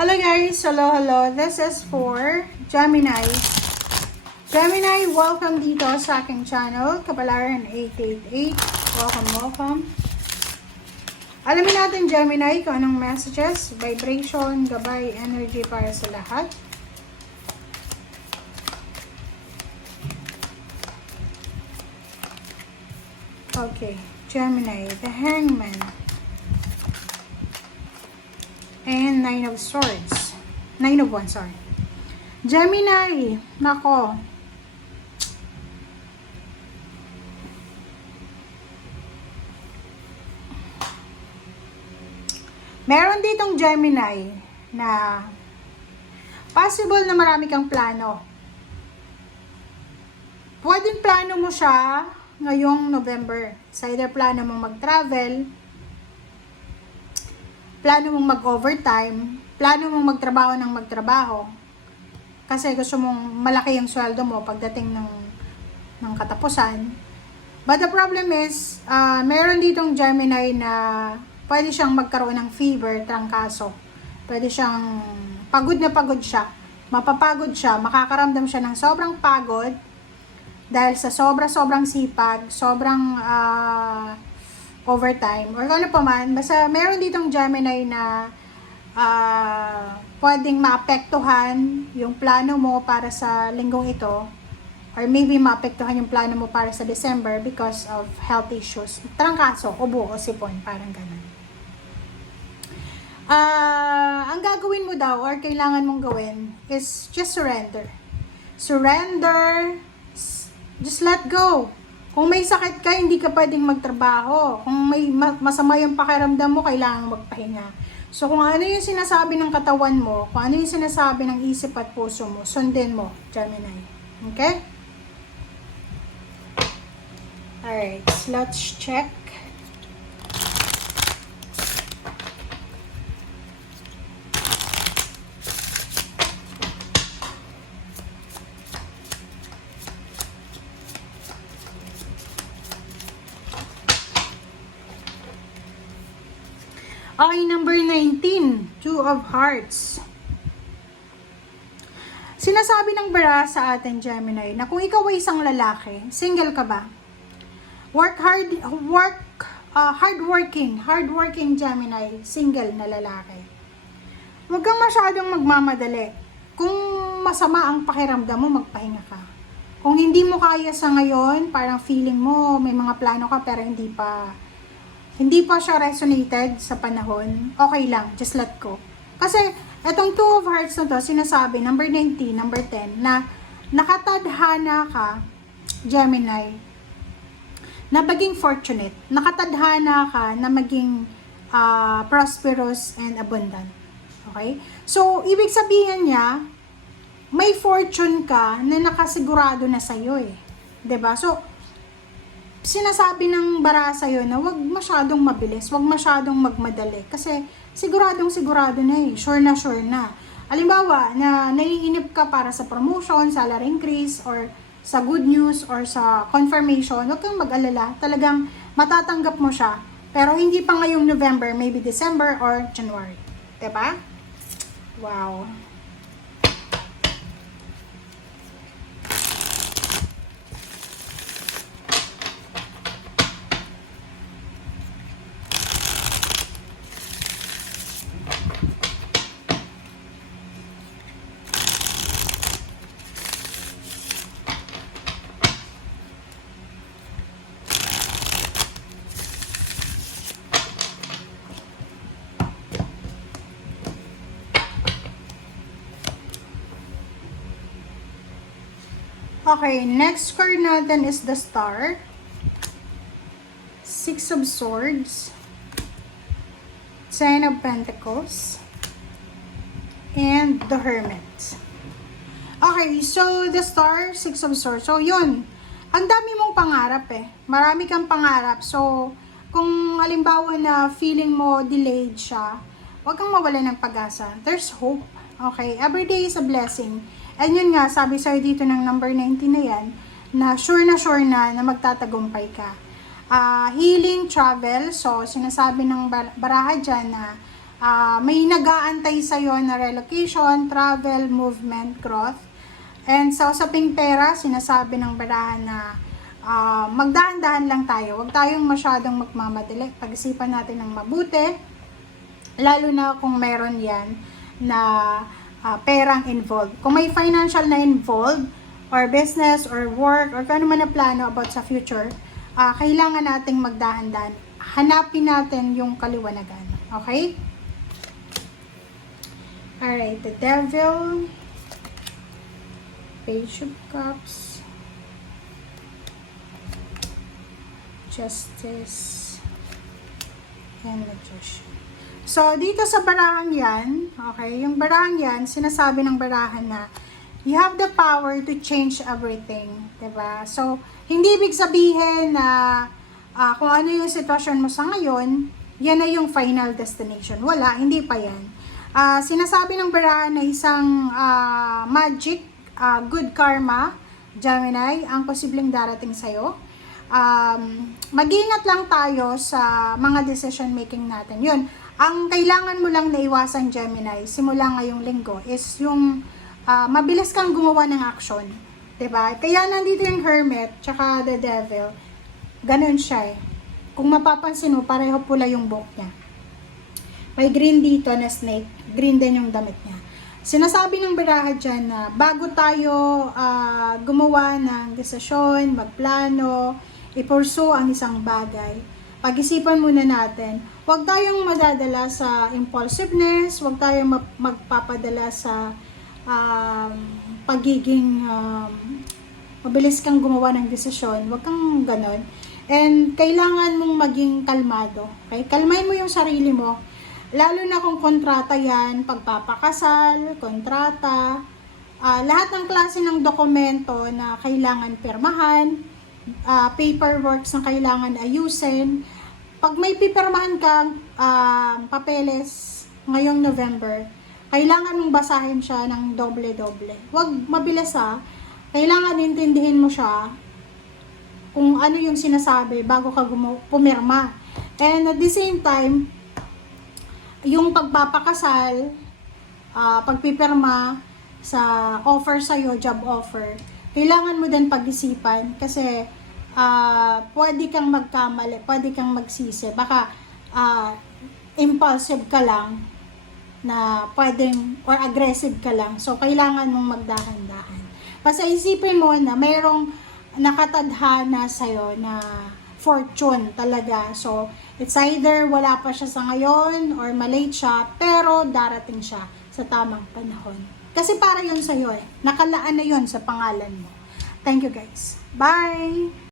Hello guys, hello. This is for Gemini. Gemini, welcome dito sa aking channel, Kapalaran 888. Welcome. Alamin natin Gemini kung anong messages, vibration, gabay, energy para sa lahat. Okay, Gemini, the Hangman. And Nine of Swords. Nine of Wands, sorry. Gemini, nako. Meron ditong Gemini na possible na marami kang plano. Pwedeng plano mo siya ngayong November. Sa either plano mong mag-travel, plano mong mag-overtime, plano mong magtrabaho ng magtrabaho. Kasi gusto mong malaki yung sweldo mo pagdating ng katapusan. But the problem is, meron ditong Gemini na pwede siyang magkaroon ng fever, trangkaso. Pwede siyang pagod na pagod siya. Mapapagod siya, makakaramdam siya ng sobrang pagod dahil sa sobrang sipag, sobrang overtime, or ano pa man, basta meron ditong Gemini na pwedeng maapektuhan yung plano mo para sa linggong ito, or maybe maapektuhan yung plano mo para sa December because of health issues, trangkaso, ubo o sipon, parang ganun. Ang gagawin mo daw, or kailangan mong gawin, is just surrender. Just let go. Kung may sakit ka, hindi ka pwedeng magtrabaho. Kung may masama yung pakiramdam mo, kailangan magpahinga. So, kung ano yung sinasabi ng katawan mo, kung ano yung sinasabi ng isip at puso mo, sundin mo, Gemini. Okay? Alright, let's check. Okay, number 19, Two of Hearts. Sinasabi ng bara sa atin, Gemini, na kung ikaw ay isang lalaki, single ka ba? Hardworking Gemini, single na lalaki. Huwag kang masyadong magmamadali. Kung masama ang pakiramdam mo, magpahinga ka. Kung hindi mo kaya sa ngayon, parang feeling mo, may mga plano ka pero hindi pa siya resonated sa panahon, okay lang, just let go. Kasi, etong Two of Hearts na to, sinasabi, number 19, number 10, na nakatadhana ka, Gemini, na maging fortunate. Nakatadhana ka na maging prosperous and abundant. Okay? So, ibig sabihin niya, may fortune ka na nakasigurado na sa'yo eh. 'Di ba? So, sinasabi ng bara sa'yo na wag masyadong mabilis, wag masyadong magmadali. Kasi siguro na eh, sure na. Halimbawa, na naiinip ka para sa promotion, salary increase, or sa good news, or sa confirmation, wag kang mag-alala. Talagang matatanggap mo siya. Pero hindi pa ngayong November, maybe December or January. Diba? Wow. Okay, next card natin is the Star, Six of Swords, Ten of Pentacles, and the Hermit. Okay, so the Star, Six of Swords. So, yun. Ang dami mong pangarap eh. Marami kang pangarap. So, kung halimbawa na feeling mo delayed siya, huwag kang mawala ng pag-asa. There's hope. Okay, every day is a blessing. And yun nga, sabi sa'yo dito ng number 19 na yan, na sure na magtatagumpay ka. Healing, travel, so sinasabi ng baraha dyan na may nag-aantay sa'yo na relocation, travel, movement, growth. And sa usaping pera, sinasabi ng barahan na magdahan-dahan lang tayo. Huwag tayong masyadong magmamadali. Pag-isipan natin ng mabuti, lalo na kung meron yan na perang involved. Kung may financial na involved, or business, or work, or kung ano man na plano about sa future, kailangan nating magdahan-dahan. Hanapin natin yung kaliwanagan. Okay? Alright, the Devil, Page of Cups, Justice, and Magician. So, dito sa barahan yan, okay, yung barahan yan, sinasabi ng barahan na you have the power to change everything, diba? So, hindi ibig sabihin na kung ano yung sitwasyon mo sa ngayon, yan na yung final destination. Wala, hindi pa yan. Sinasabi ng barahan na isang magic, good karma, Gemini, ang posibleng darating sa'yo. Mag-ingat lang tayo sa mga decision making natin. Yun, ang kailangan mo lang naiwasan, Gemini, simula ngayong linggo, is yung mabilis kang gumawa ng action. Diba? Kaya nandito yung Hermit, tsaka the Devil. Ganun siya eh. Kung mapapansin mo, pareho pula yung buhok niya. May green dito na snake. Green din yung damit niya. Sinasabi ng baraha dyan na bago tayo gumawa ng desisyon, magplano, i-pursue ang isang bagay, pag-isipan muna natin, huwag tayong madadala sa impulsiveness, huwag tayong magpapadala sa pagiging mabilis kang gumawa ng desisyon. Huwag kang ganon. And kailangan mong maging kalmado. Okay? Kalmahin mo yung sarili mo. Lalo na kung kontrata yan, pagpapakasal, kontrata, lahat ng klase ng dokumento na kailangan pirmahan, paperwork na kailangan ayusin. Pag may pipirmahan kang papeles ngayong November, kailangan mong basahin siya ng doble-doble. Huwag mabilis kailangan intindihin mo siya kung ano yung sinasabi bago ka pumirma. And at the same time, yung pagpapakasal, pagpipirma sa offer sa'yo, job offer, kailangan mo din pag-isipan kasi pwede kang magkamali, pwede kang magsisi. Baka impulsive ka lang na pwedeng, or aggressive ka lang. So, kailangan mong magdahan-dahan. Basta isipin mo na mayroong nakatadhana sa'yo na fortune talaga. So, it's either wala pa siya sa ngayon or malate siya, pero darating siya sa tamang panahon. Kasi para yun sa'yo eh. Nakalaan na yun sa pangalan mo. Thank you guys. Bye!